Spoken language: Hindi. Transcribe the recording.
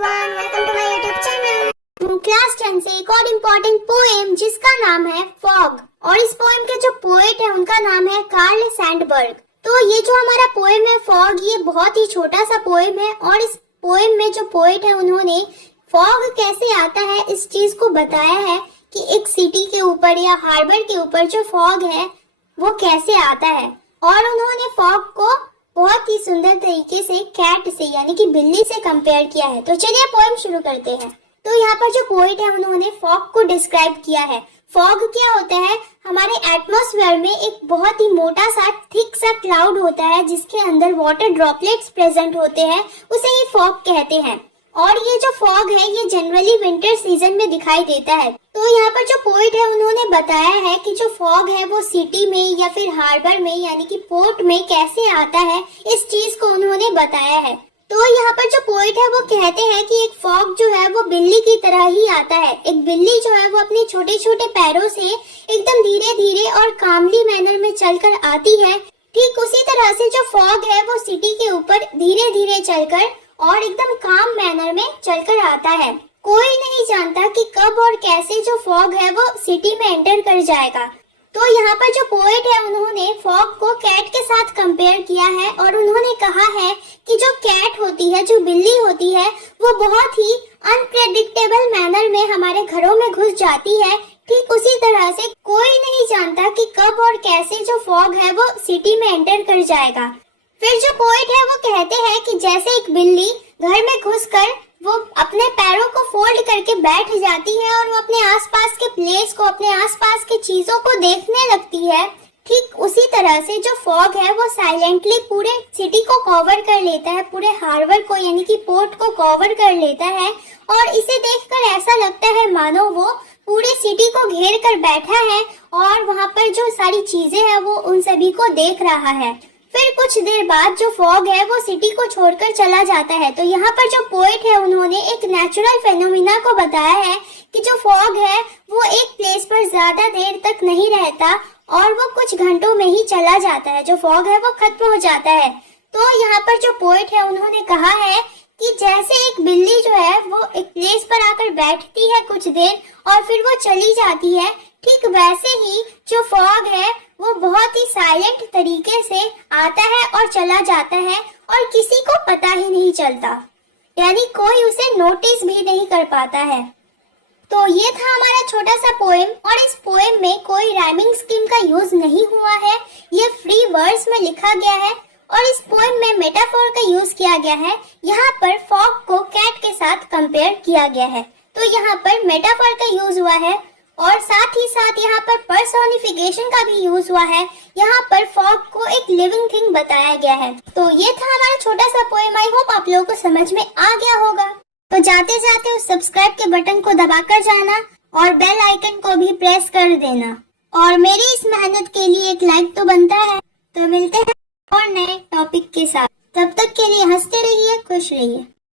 Everyone, welcome to my YouTube channel. Class 10 से एक और इम्पोर्टेंट पोएम जिसका नाम है फॉग, और इस पोएम के जो पोएट है उनका नाम है कार्ल सैंडबर्ग। तो ये जो हमारा पोएम है फॉग, ये बहुत ही छोटा सा पोएम है, और इस पोएम में जो पोएट है उन्होंने फॉग कैसे आता है इस चीज को बताया है कि एक सिटी के ऊपर या हार्बर के ऊपर जो फॉग है वो कैसे आता है। और उन्होंने फॉग को बहुत ही सुंदर तरीके से कैट से यानी कि बिल्ली से कंपेयर किया है। तो चलिए पोएम शुरू करते हैं। तो यहाँ पर जो पोएट है उन्होंने फॉग को डिस्क्राइब किया है। फॉग क्या होता है? हमारे एटमॉस्फेयर में एक बहुत ही मोटा सा थिक सा क्लाउड होता है जिसके अंदर वाटर ड्रॉपलेट्स प्रेजेंट होते हैं, उसे ही फॉग कहते हैं। और ये जो फॉग है ये जनरली विंटर सीजन में दिखाई देता है। तो यहाँ पर जो पोएट है उन्होंने बताया है कि जो फॉग है वो सिटी में या फिर हार्बर में यानी कि पोर्ट में कैसे आता है, इस चीज को उन्होंने बताया है। तो यहाँ पर जो पोएट है वो कहते हैं कि एक फॉग जो है वो बिल्ली की तरह ही आता है। एक बिल्ली जो है वो अपने छोटे छोटे पैरों से एकदम धीरे धीरे और कामली मैनर में चलकर आती है। ठीक उसी तरह से जो फॉग है वो सिटी के ऊपर धीरे धीरे चलकर और एकदम काम मैनर में चलकर आता है। कोई नहीं जानता कि कब और कैसे जो फॉग है वो सिटी में एंटर कर जाएगा। तो यहाँ पर जो पोएट है उन्होंने फॉग को कैट के साथ कंपेयर किया है, और उन्होंने कहा है कि जो कैट होती है, जो बिल्ली होती है, वो बहुत ही अनप्रेडिक्टेबल मैनर में हमारे घरों में घुस जाती है। ठीक उसी तरह से कोई नहीं जानता कि कब और कैसे जो फॉग है वो सिटी में एंटर कर जाएगा। फिर जो पोएट है वो कहते हैं कि जैसे एक बिल्ली घर में घुसकर वो अपने पैरों को फोल्ड करके बैठ जाती है और वो अपने आसपास के प्लेस को, अपने आसपास की चीजों को देखने लगती है, ठीक उसी तरह से जो फॉग है वो साइलेंटली पूरे सिटी को कवर कर लेता है, पूरे हार्बर को यानी कि पोर्ट को कवर कर लेता है। और इसे देखकर ऐसा लगता है मानो वो पूरे सिटी को घेर कर बैठा है और वहाँ पर जो सारी चीजें हैं वो उन सभी को देख रहा है। फिर कुछ देर बाद जो फॉग है वो सिटी को छोड़कर चला जाता है। तो यहाँ पर जो पोएट है उन्होंने एक नेचुरल फेनोमिना को बताया है कि जो फॉग है वो एक प्लेस पर ज्यादा देर तक नहीं रहता और वो कुछ घंटों में ही चला जाता है। जो फॉग है वो खत्म हो जाता है। तो यहाँ पर जो पोएट है उन्होंने कहा है कि जैसे एक बिल्ली जो है वो एक प्लेस पर आकर बैठती है कुछ देर और फिर वो चली जाती है, ठीक वैसे ही जो फॉग है वो बहुत ही साइलेंट तरीके से आता है और चला जाता है और किसी को पता ही नहीं चलता, यानी कोई उसे नोटिस भी नहीं कर पाता है। तो ये था हमारा छोटा सा पोएम, और इस पोएम में कोई राइमिंग स्कीम का यूज नहीं हुआ है, ये फ्री वर्ड्स में लिखा गया है। और इस पोएम में मेटाफोर का यूज किया गया है। यहाँ पर फॉग को कैट के साथ कंपेयर किया गया है। तो यहाँ पर मेटाफोर का यूज हुआ है और साथ ही साथ यहाँ पर पर्सोनिफिकेशन का भी यूज हुआ है। यहाँ पर फॉग को एक लिविंग थिंग बताया गया है। तो ये था हमारा छोटा सा पोएम। आई होप आप लोगों को समझ में आ गया होगा। तो जाते जाते उस सब्सक्राइब के बटन को दबाकर जाना और बेल आइकन को भी प्रेस कर देना, और मेरी इस मेहनत के लिए एक लाइक तो बनता है। तो मिलते हैं और नए टॉपिक के साथ। तब तक के लिए हंसते रहिए, खुश रहिए।